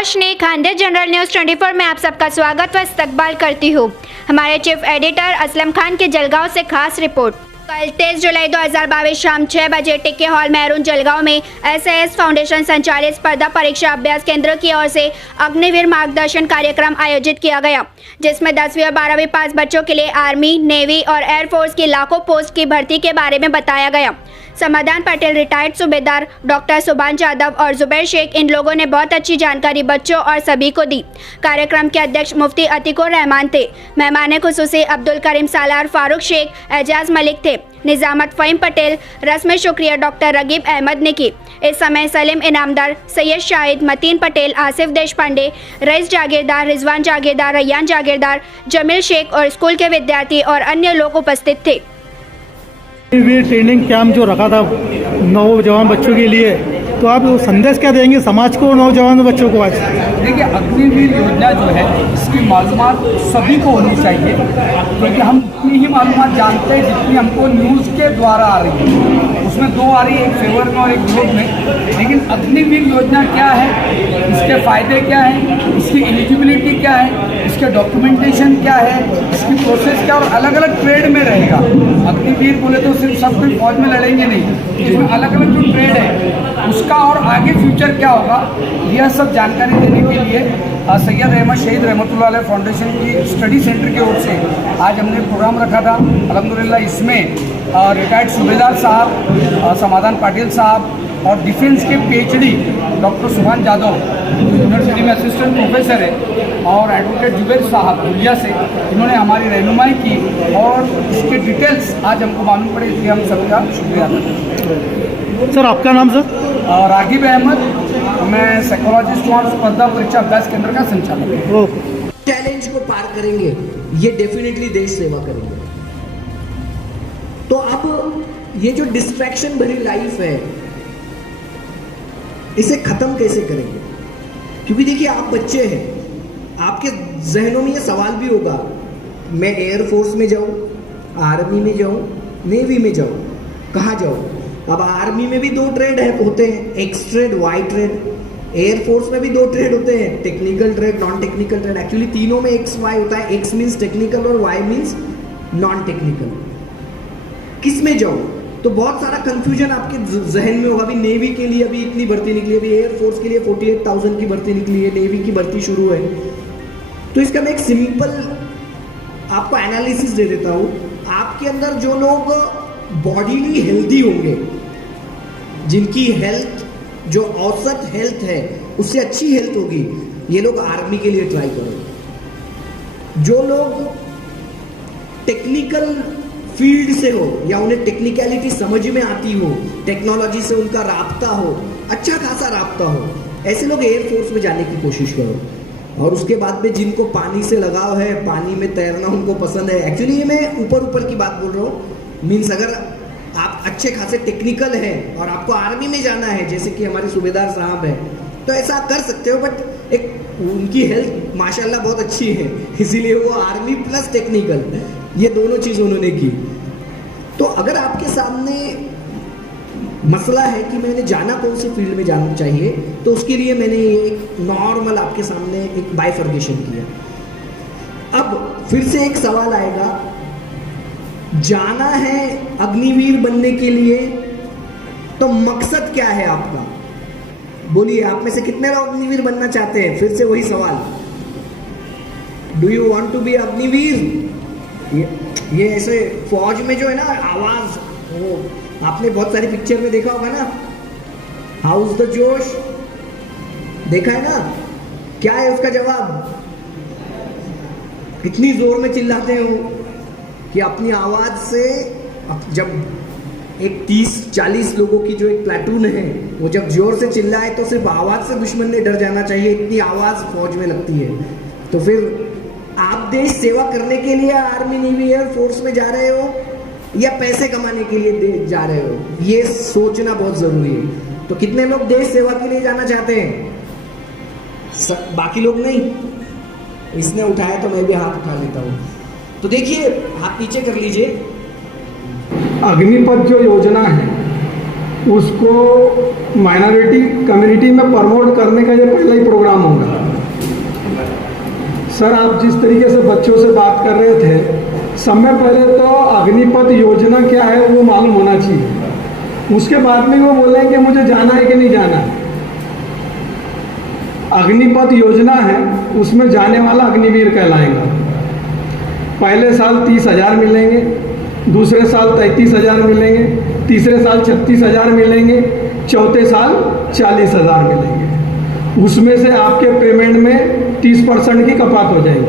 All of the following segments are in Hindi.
रोशनी खानदेश जनरल न्यूज़ 24 में आप सबका स्वागत व इस्तकबाल करती हूँ। हमारे चीफ एडिटर असलम खान की जलगांव से खास रिपोर्ट। कल 23 जुलाई 2022 शाम 6 बजे टिक्के हॉल मेहरून जलगांव में SAS फाउंडेशन संचालित स्पर्धा परीक्षा अभ्यास केंद्र की ओर से अग्निवीर मार्गदर्शन कार्यक्रम आयोजित किया गया, जिसमें 10वीं और 12वीं पास बच्चों के लिए आर्मी, नेवी और एयरफोर्स की लाखों पोस्ट की भर्ती के बारे में बताया गया। समाधान पटेल, रिटायर्ड सूबेदार डॉक्टर सुभाष यादव और जुबैर शेख, इन लोगों ने बहुत अच्छी जानकारी बच्चों और सभी को दी। कार्यक्रम के अध्यक्ष मुफ्ती अतीकुर रहमान थे। मेहमान खुसूसी अब्दुल करीम सालार, फारूक शेख, एजाज मलिक थे। निजामत फ़हीम पटेल, रस्म शुक्रिया डॉक्टर रगीब अहमद ने की। इस समय सलीम इनामदार, सैयद शाहिद, मतीन पटेल, आसिफ देशपांडे, रईस जागीरदार, रिजवान जागीरदार, रैयान जागीरदार, जमील शेख और स्कूल के विद्यार्थी और अन्य लोग उपस्थित थे। अग्निवीर ट्रेनिंग कैंप जो रखा था नौजवान बच्चों के लिए, तो आप संदेश क्या देंगे समाज को, नौजवान बच्चों को? आज देखिए, अग्निवीर योजना जो है इसकी मालूमात सभी को होनी चाहिए, क्योंकि हम उतनी ही मालूमात जानते हैं जितनी हमको न्यूज़ के द्वारा आ रही है। उसमें दो आ रही है, एक फेवर में और एक विरोध में। लेकिन अग्निवीर योजना क्या है, इसके फ़ायदे क्या हैं, इसकी एलिजिबिलिटी क्या है, इसके डॉक्यूमेंटेशन क्या है, इसकी प्रोसेस क्या, और अलग अलग ट्रेड में रहेगा। अग्निवीर बोले तो सिर्फ सब कोई फौज में लड़ेंगे नहीं, इसमें अलग अलग जो ट्रेड है उसका और आगे फ्यूचर क्या होगा, यह सब जानकारी देने के लिए सैयद अहमद शहीद रहमतुल्लाह अलैह फाउंडेशन की स्टडी सेंटर की ओर से आज हमने प्रोग्राम रखा था। अल्हम्दुलिल्लाह इसमें रिटायर्ड सूबेदार साहब, समाधान पाटिल साहब और डिफेंस के PhD doctor Subhash Yadav university में असिस्टेंट प्रोफेसर है, और एडवोकेट जुबैर साहब दुनिया से, इन्होंने हमारी रहनुमाई की और इसके डिटेल्स आज हमको मालूम पड़े, इसलिए हम सबका शुक्रिया अदा करते हैं। सर, आपका नाम? सर, रागिब अहमद, मैं साइकोलॉजिस्ट हूँ और स्पर्धा परीक्षा अभ्यास केंद्र का संचालक हूँ। चैलेंज को पार करेंगे, ये डेफिनेटली देश सेवा करेंगे। तो अब ये जो डिस्ट्रैक्शन भरी लाइफ है, इसे खत्म कैसे करेंगे? क्योंकि देखिए, आप बच्चे हैं, आपके जहनों में ये सवाल भी होगा, मैं एयरफोर्स में जाऊं, आर्मी में जाऊं, नेवी में जाऊं, कहाँ जाऊं? अब आर्मी में भी दो ट्रेड होते हैं, X trade, Y trade. Air force में भी दो ट्रेड होते हैं, technical trade, non technical trade. Actually तीनों में एक्स वाई होता है, एक्स मीन्स टेक्निकल और वाई मीन्स नॉन टेक्निकल। किस में जाऊं? तो बहुत सारा कंफ्यूजन आपके जहन में होगा। अभी नेवी के लिए अभी इतनी भर्ती निकली, अभी एयरफोर्स के लिए 48,000 की भर्ती निकली है, नेवी की भर्ती शुरू है। तो इसका मैं एक सिंपल आपको एनालिसिस दे देता हूं। आपके अंदर जो लोग बॉडीली हेल्दी होंगे, जिनकी हेल्थ जो औसत हेल्थ है उससे अच्छी हेल्थ होगी, ये लोग आर्मी के लिए ट्राई करो। जो लोग टेक्निकल फील्ड से हो या उन्हें टेक्निकलिटी समझ में आती हो, टेक्नोलॉजी से उनका राब्ता हो, अच्छा खासा राब्ता हो, ऐसे लोग एयरफोर्स में जाने की कोशिश करो। और उसके बाद में जिनको पानी से लगाव है, पानी में तैरना उनको पसंद है, एक्चुअली ये मैं ऊपर की बात बोल रहा हूँ, मीन्स अगर आप अच्छे खासे टेक्निकल हैं और आपको आर्मी में जाना है, जैसे कि हमारे सूबेदार साहब हैं, तो ऐसा आप कर सकते हो। बट एक उनकी हेल्थ माशाल्लाह बहुत अच्छी है, इसीलिए वो आर्मी प्लस टेक्निकल, ये दोनों चीज़ उन्होंने की। तो अगर आपके सामने मसला है कि मैंने जाना कौन सी फील्ड में जाना चाहिए, तो उसके लिए मैंने एक नॉर्मल आपके सामने एक बाइफर्केशन किया। अब फिर से एक सवाल आएगा, जाना है अग्निवीर बनने के लिए, तो मकसद क्या है आपका? बोलिए, आप में से कितने लोग अग्निवीर बनना चाहते हैं? फिर से वही सवाल, do you want to be Agniveer? ये ऐसे फौज में जो है ना आवाज, वो आपने बहुत सारी पिक्चर में देखा होगा ना, हाउस द जोश, देखा है ना? क्या है उसका जवाब? कितनी जोर में चिल्लाते हैं वो, कि अपनी आवाज से जब एक 30-40 लोगों की जो एक प्लाटून है, वो जब जोर से चिल्लाए तो सिर्फ आवाज से दुश्मन ने डर जाना चाहिए, इतनी आवाज फौज में लगती है। तो फिर आप देश सेवा करने के लिए आर्मी, नेवी, एयर फोर्स में जा रहे हो या पैसे कमाने के लिए जा रहे हो, ये सोचना बहुत जरूरी है। तो कितने लोग देश सेवा के लिए जाना चाहते हैं? बाकी लोग नहीं। इसने उठाया तो मैं भी हाथ उठा लेता हूँ। तो देखिए, हाथ नीचे कर लीजिए। अग्निपथ जो योजना है, उसको माइनॉरिटी कम्युनिटी में प्रमोट करने का ये पहला ही प्रोग्राम होगा। सर, आप जिस तरीके से बच्चों से बात कर रहे थे, समय पहले तो अग्निपथ योजना क्या है वो मालूम होना चाहिए। उसके बाद में वो बोले कि मुझे जाना है कि नहीं जाना है। अग्निपथ योजना है, उसमें जाने वाला अग्निवीर कहलाएगा। पहले साल 30,000 मिलेंगे, दूसरे साल 33,000 मिलेंगे, तीसरे साल 36,000 मिलेंगे, चौथे साल 40,000 मिलेंगे। उसमें से आपके पेमेंट में 30% की कपात हो जाएगी।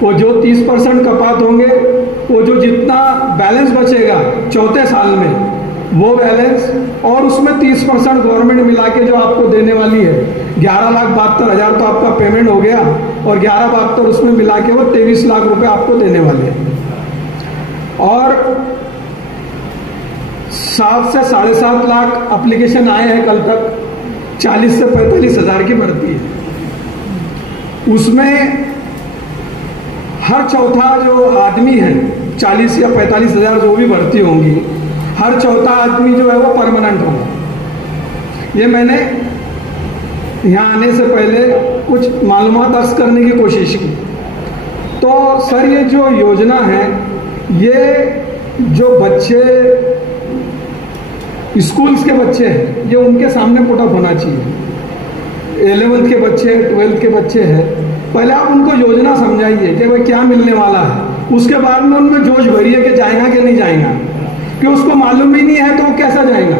वो जो 30% कपात होंगे, वो जो जितना बैलेंस बचेगा चौथे साल में, वो बैलेंस और उसमें 30% गवर्नमेंट मिला के जो आपको देने वाली है, 11,72,000 तो आपका पेमेंट हो गया और 11,72 उसमें मिला के वो 23 लाख रुपए आपको देने वाले हैं। और 7 से 7.5 लाख एप्लीकेशन आए हैं कल तक। 40 से 45,000 की भर्ती है। उसमें हर चौथा जो आदमी है, 40 या 45,000 जो भी भर्ती होंगी, हर चौथा आदमी जो है वो परमानेंट होगा। ये मैंने यहाँ आने से पहले कुछ मालूमात अर्ज करने की कोशिश की। तो सर, ये जो योजना है, ये जो बच्चे स्कूल्स के बच्चे हैं, ये उनके सामने पुट अप होना चाहिए। 11th के बच्चे, 12th के बच्चे हैं, पहले आप उनको योजना समझाइए कि भाई क्या मिलने वाला है। उसके बाद में उनमें जोश भरिए कि जाएगा कि नहीं जाएगा, कि उसको मालूम ही नहीं है तो वो कैसा जाएगा।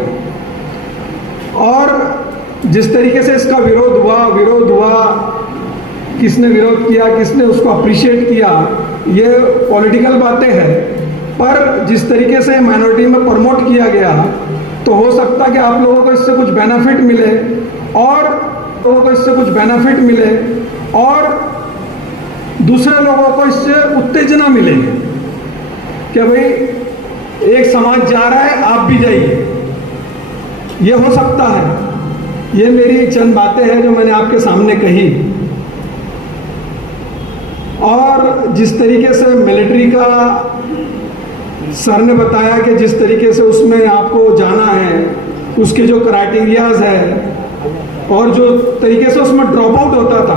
और जिस तरीके से इसका विरोध हुआ, किसने विरोध किया, किसने उसको अप्रिशिएट किया, ये पॉलिटिकल बातें हैं। पर जिस तरीके से माइनॉरिटी में प्रमोट किया गया, तो हो सकता है कि आप लोगों को इससे कुछ बेनिफिट मिले और दूसरे लोगों को इससे उत्तेजना मिले कि भाई एक समाज जा रहा है, आप भी जाइए। ये हो सकता है। ये मेरी चंद बातें हैं जो मैंने आपके सामने कही। और जिस तरीके से मिलिट्री का सर ने बताया कि जिस तरीके से उसमें आपको जाना है, उसके जो क्राइटेरियाज है और जो तरीके से उसमें ड्रॉप आउट होता था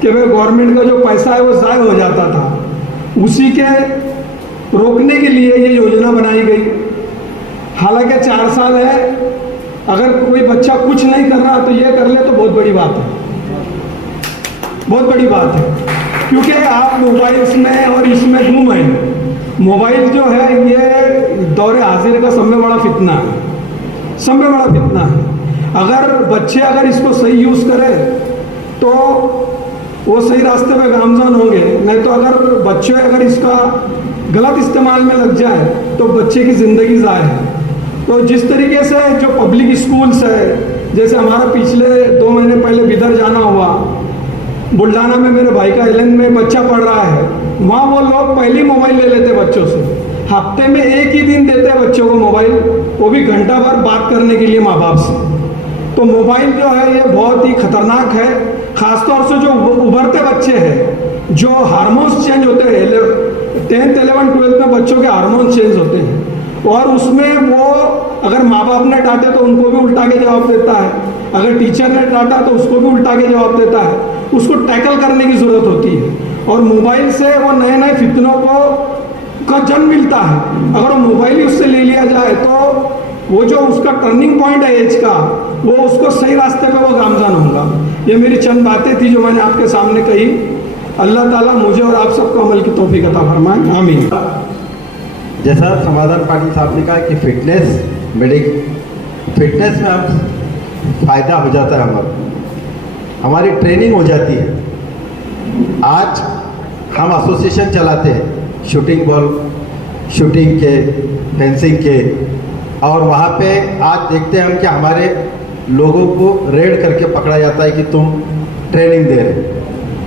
कि भाई गवर्नमेंट का जो पैसा है वो ज़ाय हो जाता था, उसी के रोकने के लिए ये योजना बनाई गई। हालांकि 4 साल है, अगर कोई बच्चा कुछ नहीं कर रहा तो ये कर ले तो बहुत बड़ी बात है, बहुत बड़ी बात है। क्योंकि आप मोबाइल्स में और इसमें गुम है। मोबाइल जो है ये दौरे हाजिर का सब में बड़ा फितना है, सब में बड़ा फितना है। अगर बच्चे इसको सही यूज़ करें तो वो सही रास्ते पे गामज़न होंगे, नहीं तो अगर इसका गलत इस्तेमाल में लग जाए तो बच्चे की ज़िंदगी ज़ाय है। तो जिस तरीके से जो पब्लिक स्कूल्स है, जैसे हमारा पिछले 2 महीने पहले बिदर जाना हुआ, बुल्ढाना में मेरे भाई का 11 में बच्चा पढ़ रहा है, वहाँ वो लोग पहले मोबाइल ले लेते बच्चों से। हफ्ते में 1 ही दिन देते हैं बच्चों को मोबाइल, वो भी घंटा भर बात करने के लिए माँ बाप से। तो मोबाइल जो है ये बहुत ही खतरनाक है, खासतौर से जो उभरते बच्चे हैं, जो हार्मोन्स चेंज होते हैं। 10th, 11th, 12th में बच्चों के हार्मोन चेंज होते हैं और उसमें वो अगर माँ बाप ने डांटे तो उनको भी उल्टा के जवाब देता है, अगर टीचर ने डांटा तो उसको भी उल्टा के जवाब देता है। उसको टैकल करने की ज़रूरत होती है और मोबाइल से वो नए नए फितनों का जन्म मिलता है। अगर वो मोबाइल ही उससे ले लिया जाए तो वो जो उसका टर्निंग पॉइंट है एज का, वो उसको सही रास्ते पे वो गामज़न होगा। ये मेरी चंद बातें थी जो मैंने आपके सामने कही। अल्लाह ताला मुझे और आप सबको अमल की तौफीक अता फरमाए, आमीन। जैसा समाधान पाटिल साहब ने कहा कि फिटनेस में हम फ़ायदा हो जाता है, हमारी ट्रेनिंग हो जाती है। आज हम एसोसिएशन चलाते हैं शूटिंग बॉल, शूटिंग के, फेंसिंग के, और वहाँ पे आज देखते हैं हम कि हमारे लोगों को रेड करके पकड़ा जाता है कि तुम ट्रेनिंग दे रहे।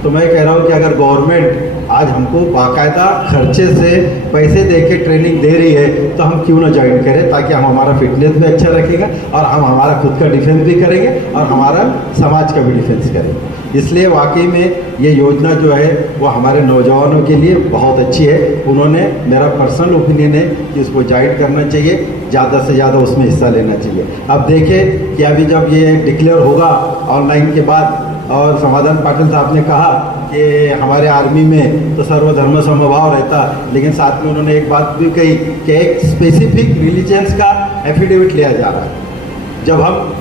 तो मैं कह रहा हूँ कि अगर गवर्नमेंट आज हमको बाकायदा खर्चे से पैसे दे के ट्रेनिंग दे रही है तो हम क्यों ना ज्वाइन करें, ताकि हम हमारा फिटनेस भी अच्छा रखेगा और हम हमारा खुद का डिफेंस भी करेंगे और हमारा समाज का भी डिफेंस करेंगे। इसलिए वाकई में ये योजना जो है वो हमारे नौजवानों के लिए बहुत अच्छी है। उन्होंने, मेरा पर्सनल ओपिनियन है कि इसको ज्वाइन करना चाहिए। ज़्यादा से ज़्यादा उसमें हिस्सा लेना चाहिए। अब देखें कि अभी जब ये डिक्लेयर होगा ऑनलाइन के बाद, और समाधान पाटिल साहब ने कहा कि हमारे आर्मी में तो सर्वधर्म समभाव रहता, लेकिन साथ में उन्होंने एक बात भी कही कि एक स्पेसिफिक रिलीजन्स का एफिडेविट लिया जा रहा है। जब हम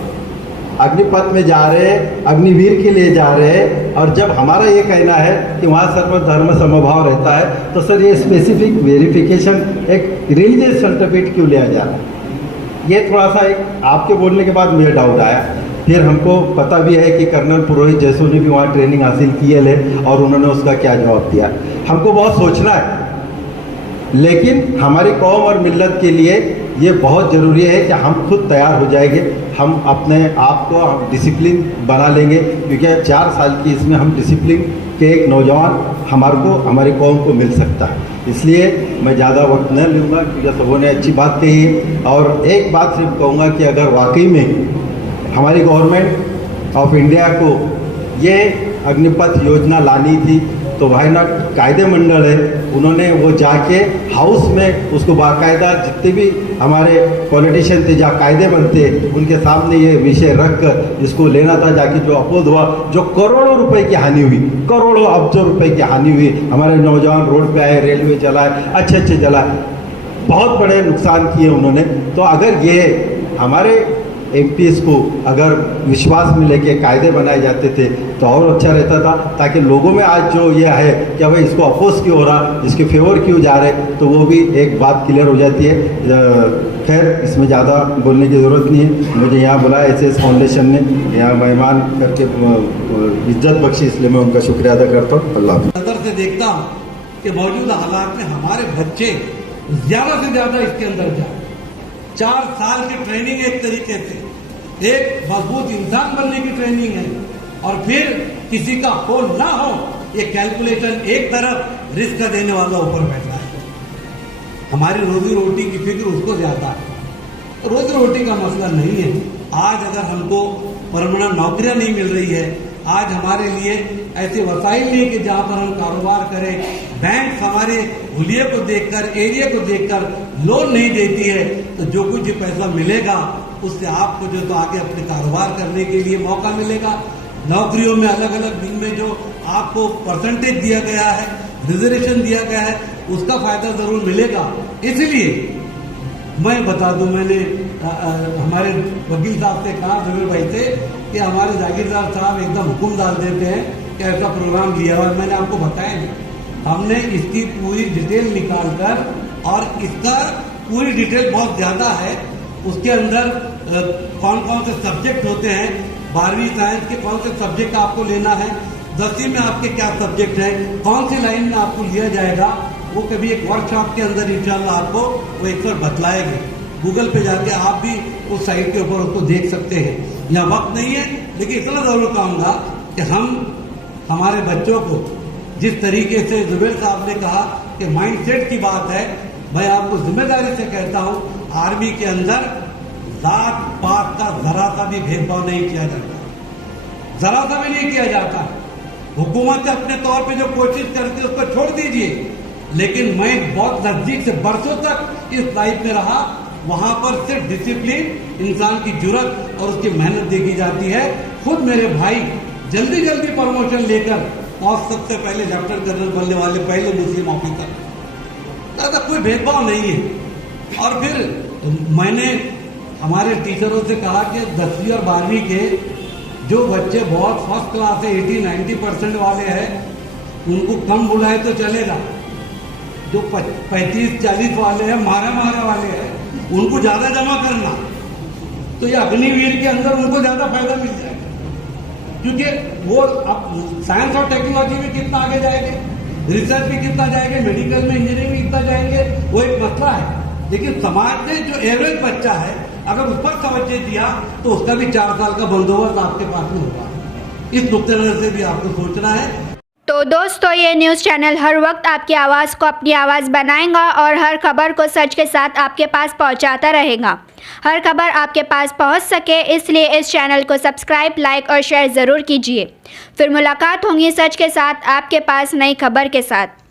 अग्निपथ में जा रहे हैं, अग्निवीर के लिए जा रहे हैं, और जब हमारा ये कहना है कि वहाँ सर्वधर्म समभाव रहता है, तो सर ये स्पेसिफिक वेरिफिकेशन एक रिलीजियस सर्टिफिकेट क्यों लिया जा रहा है? ये थोड़ा सा एक आपके बोलने के बाद मुझे डाउट आया। फिर हमको पता भी है कि कर्नल पुरोहित जैसो ने भी वहाँ ट्रेनिंग हासिल की है, और उन्होंने उसका क्या जवाब दिया। हमको बहुत सोचना है, लेकिन हमारी कौम और मिल्लत के लिए ये बहुत ज़रूरी है कि हम खुद तैयार हो जाएंगे, हम अपने आप को हम डिसिप्लिन बना लेंगे, क्योंकि 4 साल की इसमें हम डिसिप्लिन के एक नौजवान हमारी कौम को मिल सकता है। इसलिए मैं ज़्यादा वक्त न लूँगा, क्योंकि सबों ने अच्छी बात कही है। और एक बात सिर्फ कहूँगा कि अगर वाकई में हमारी गवर्नमेंट ऑफ इंडिया को ये अग्निपथ योजना लानी थी, तो वायनाड कायदे मंडल है, उन्होंने वो जाके हाउस में उसको बाकायदा जितने भी हमारे पॉलिटिशियन थे जहाँ कायदे बनते उनके सामने ये विषय रख कर इसको लेना था, जाके जो अपोज हुआ, जो करोड़ों रुपए की हानि हुई, करोड़ों अरबों रुपए की हानि हुई, हमारे नौजवान रोड पे आए, रेलवे चलाए, अच्छे चलाए, बहुत बड़े नुकसान किए उन्होंने। तो अगर ये हमारे एमपीएस को अगर विश्वास में लेके कायदे बनाए जाते थे तो और अच्छा रहता था, ताकि लोगों में आज जो ये है कि भाई इसको अपोज क्यों हो रहा, इसके फेवर क्यों जा रहे, तो वो भी एक बात क्लियर हो जाती है। खैर इसमें ज़्यादा बोलने की ज़रूरत नहीं है। मुझे यहाँ बुलाया एसएस फाउंडेशन ने, यहाँ मेहमान करके इज्जत बख्शी, इसलिए मैं उनका शुक्रिया अदा करता हूँ। अल्लाह हाफ़िज़। नज़र से देखता हूँ कि मौजूदा हालात में हमारे बच्चे ज़्यादा से ज़्यादा इसके अंदर जाए। 4 साल की ट्रेनिंग एक तरीके से एक मजबूत इंसान बनने की ट्रेनिंग है, और फिर किसी का हो ना हो ये कैलकुलेशन एक तरफ, रिस्क देने वाला ऊपर बैठा है। हमारी रोजी रोटी की फिक्र उसको ज्यादा है। रोजी रोटी का मसला नहीं है। आज अगर हमको परमानेंट नौकरियां नहीं मिल रही है, आज हमारे लिए ऐसे वसाइल नहीं कि जहां पर हम कारोबार करें, बैंक हमारे हुलिये को देखकर, एरिया को देखकर लोन नहीं देती है, तो जो कुछ पैसा मिलेगा उससे आपको जो तो आगे अपने कारोबार करने के लिए मौका मिलेगा। नौकरियों में अलग अलग दिन में जो आपको परसेंटेज दिया गया है, रिजर्वेशन दिया गया है, उसका फायदा जरूर मिलेगा। इसलिए मैं बता दूं, मैंने हमारे वकील साहब से कहा, जमीर भाई से, कि हमारे जागीरदार साहब एकदम हुक्म डाल देते हैं कि ऐसा प्रोग्राम लिया हुआ। मैंने आपको बताया नहीं, हमने इसकी पूरी डिटेल निकाल कर, और इसका पूरी डिटेल बहुत ज्यादा है। उसके अंदर कौन कौन से सब्जेक्ट होते हैं, 12वीं साइंस के कौन से सब्जेक्ट आपको लेना है, 10वीं में आपके क्या सब्जेक्ट है, कौन सी लाइन में आपको लिया जाएगा, वो कभी एक वर्कशॉप के अंदर इंशाल्लाह आपको वो एक बार बतलाएंगे। गूगल पे जाके आप भी उस साइट के ऊपर उसको देख सकते हैं। यहाँ वक्त नहीं है, लेकिन इतना जरूर कहूँगा कि हम हमारे बच्चों को जिस तरीके से जुबैर साहब ने कहा कि माइंडसेट की बात है, मैं आपको जिम्मेदारी से कहता हूँ, आर्मी के अंदर जात पात का जरा सा भी भेदभाव नहीं किया जाता, जरा सा भी नहीं किया जाता। हुकूमत अपने तौर पे जो कोशिश करती है उसको छोड़ दीजिए, लेकिन मैं बहुत नजदीक से बरसों तक इस लाइफ में रहा, वहां पर सिर्फ डिसिप्लिन, इंसान की जुर्रत और उसकी मेहनत देखी जाती है। खुद मेरे भाई जल्दी जल्दी प्रमोशन लेकर और सबसे पहले लेफ्टिनेंट कर्नल बनने वाले पहले मुस्लिम ऑफिसर, ज्यादा कोई भेदभाव नहीं है। और फिर मैंने हमारे टीचरों से कहा कि 10वीं और 12वीं के जो बच्चे बहुत फर्स्ट क्लास है, 80-90% वाले हैं, उनको कम बुलाए तो चलेगा। जो 35-40 वाले हैं, मारा वाले हैं, उनको ज्यादा जमा करना, तो ये अग्निवीर के अंदर उनको ज्यादा फायदा मिल जाएगा, क्योंकि वो अब साइंस और टेक्नोलॉजी में कितना आगे जाएंगे, रिसर्च में कितना जाएंगे, मेडिकल में, इंजीनियरिंग में कितना जाएंगे, वो एक मसला है। लेकिन समाज में जो एवरेज बच्चा है, अगर उस पर तवज्जो दिया तो उसका भी 4 साल का बंदोबस्त आपके पास में होगा। इस नुक्ते नजर से भी आपको सोचना है। तो दोस्तों, ये न्यूज़ चैनल हर वक्त आपकी आवाज़ को अपनी आवाज़ बनाएगा और हर खबर को सच के साथ आपके पास पहुंचाता रहेगा। हर खबर आपके पास पहुंच सके, इसलिए इस चैनल को सब्सक्राइब, लाइक और शेयर ज़रूर कीजिए। फिर मुलाकात होंगी सच के साथ आपके पास नई खबर के साथ।